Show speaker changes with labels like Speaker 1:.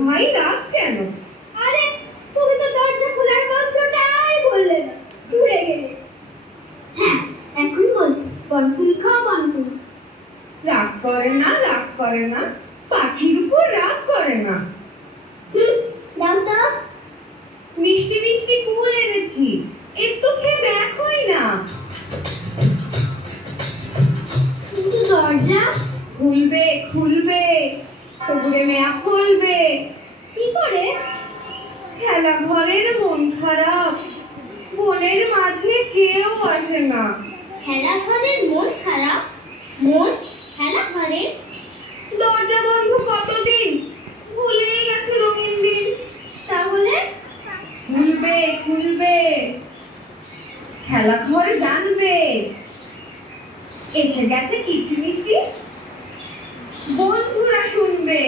Speaker 1: ভাই রাগ কেন?
Speaker 2: আরে তুমি তো দরজা খোলার কথাটাই বললে না। ঘুরে গেলে। হ্যাঁ এখন বলছি বনফুল খাও বনফুল
Speaker 1: রাগ করে না রাগ করে না। পাখির উপর রাগ করে না।
Speaker 3: দাম তো।
Speaker 1: মিষ্টি মিষ্টি কুল এনেছি। একটু খেয়ে দেখোই না।
Speaker 2: কিন্তু দরজা
Speaker 1: খুলবে খুলবে। সবুরে মেয়া খুলবে।
Speaker 2: কি করে?
Speaker 1: খেলা ঘরের মন খারাপ। মনের মাঝে কেউ আসে না।
Speaker 2: খেলা ঘরের মন খারাপ? মন খেলা ঘরে?
Speaker 1: দরজা বন্ধ কতদিন? ভুলেই গেছে রঙিন দিন।
Speaker 2: তাহলে?
Speaker 1: খুলবে খুলবে। খেলা ঘর জানবে। এসে গেছে কিচিমিচি। বন্ধুরা শুনবে